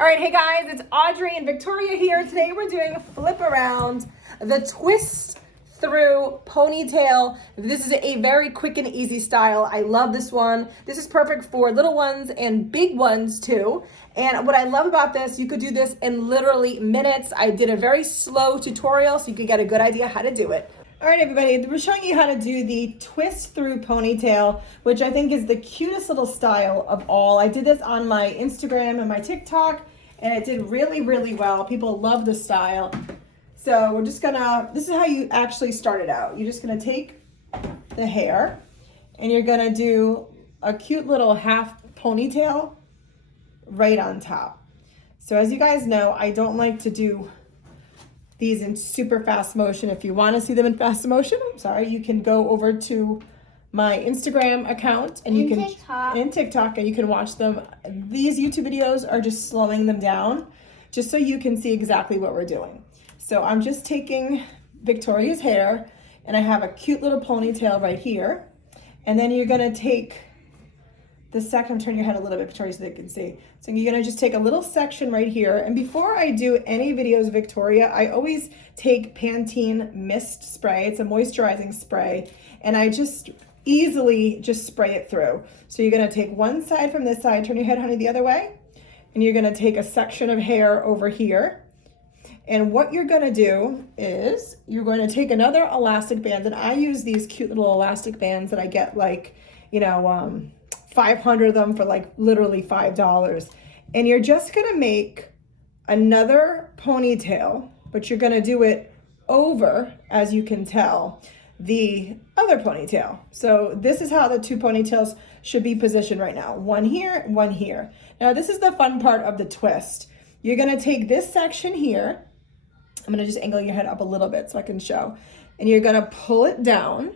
All right, hey guys, it's Audrey and Victoria here. Today we're doing a flip around, the twist through ponytail. This is a very quick and easy style. I love this one. This is perfect for little ones and big ones too. And what I love about this, you could do this in literally minutes. I did a very slow tutorial so you could get a good idea how to do it. All right, everybody, we're showing you how to do the twist through ponytail, which I think is the cutest little style of all. I did this on my Instagram and my TikTok, and it did really, really well. People love the style. So we're just gonna, this is how you actually start it out. You're just gonna take the hair and you're gonna do a cute little half ponytail right on top. So as you guys know, I don't like to do these in super fast motion. If you want to see them in fast motion, I'm sorry, you can go over to my Instagram account and TikTok and you can watch them. These YouTube videos are just slowing them down just so you can see exactly what we're doing. So I'm just taking Victoria's hair and I have a cute little ponytail right here. And then you're gonna take the second, turn your head a little bit, Victoria, so they can see. So you're gonna just take a little section right here. And before I do any videos, Victoria, I always take Pantene Mist spray. It's a moisturizing spray. And I just easily just spray it through. So you're gonna take one side from this side, turn your head, honey, the other way. And you're gonna take a section of hair over here. And what you're gonna do is you're going to take another elastic band. And I use these cute little elastic bands that I get like, 500 of them for like literally $5. And you're just gonna make another ponytail, but you're gonna do it over, as you can tell, the other ponytail. So this is how the two ponytails should be positioned right now. One here, one here. Now this is the fun part of the twist. You're gonna take this section here. I'm gonna just angle your head up a little bit so I can show. And you're gonna pull it down,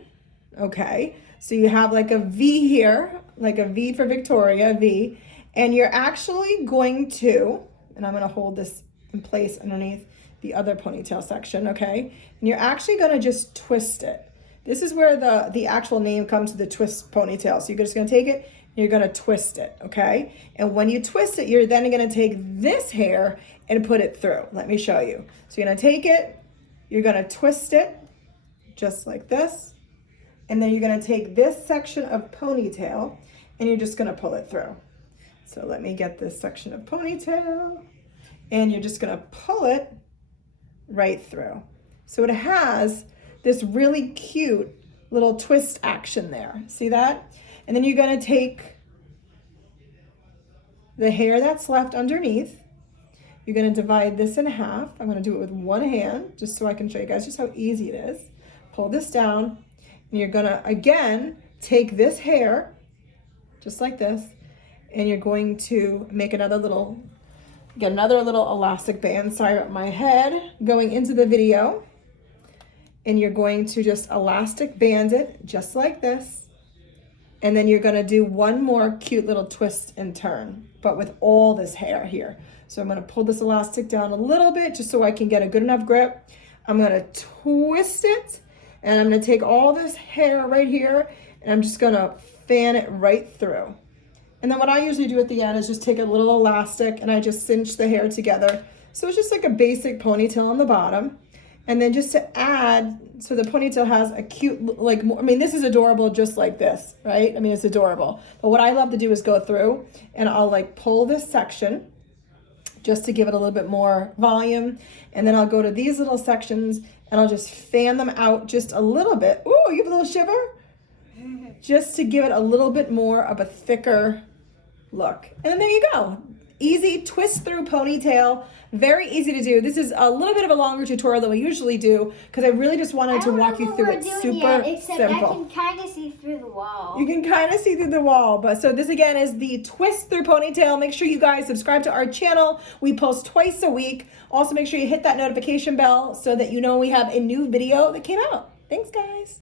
okay? So you have like a V here, like a V for Victoria, V, and you're actually going to, and I'm gonna hold this in place underneath the other ponytail section, okay? And you're actually gonna just twist it. This is where the actual name comes to the twist ponytail. So you're just gonna take it, and you're gonna twist it, okay? And when you twist it, you're then gonna take this hair and put it through. Let me show you. So you're gonna take it, you're gonna twist it, just like this. And then you're gonna take this section of ponytail and you're just gonna pull it through. So let me get this section of ponytail and you're just gonna pull it right through. So it has this really cute little twist action there. See that? And then you're gonna take the hair that's left underneath. You're gonna divide this in half. I'm gonna do it with one hand just so I can show you guys just how easy it is. Pull this down. And you're gonna, again, take this hair, just like this, and you're going to make get another little elastic band, sorry about my head, going into the video. And you're going to just elastic band it, just like this. And then you're gonna do one more cute little twist and turn, but with all this hair here. So I'm gonna pull this elastic down a little bit, just so I can get a good enough grip. I'm gonna twist it. And I'm gonna take all this hair right here and I'm just gonna fan it right through. And then what I usually do at the end is just take a little elastic and I just cinch the hair together. So it's just like a basic ponytail on the bottom. And then just to add, so the ponytail has a cute, this is adorable just like this, right? I mean, it's adorable. But what I love to do is go through and I'll like pull this section just to give it a little bit more volume. And then I'll go to these little sections and I'll just fan them out just a little bit. Ooh, you have a little shiver? Just to give it a little bit more of a thicker look. And then there you go. Easy twist through ponytail. Very easy to do. This is a little bit of a longer tutorial than we usually do because I really just wanted to walk you through it. Super simple. I can kind of see through the wall. You can kind of see through the wall. But so this again is the twist through ponytail. Make sure you guys subscribe to our channel. We post twice a week. Also make sure you hit that notification bell so that you know we have a new video that came out. Thanks, guys.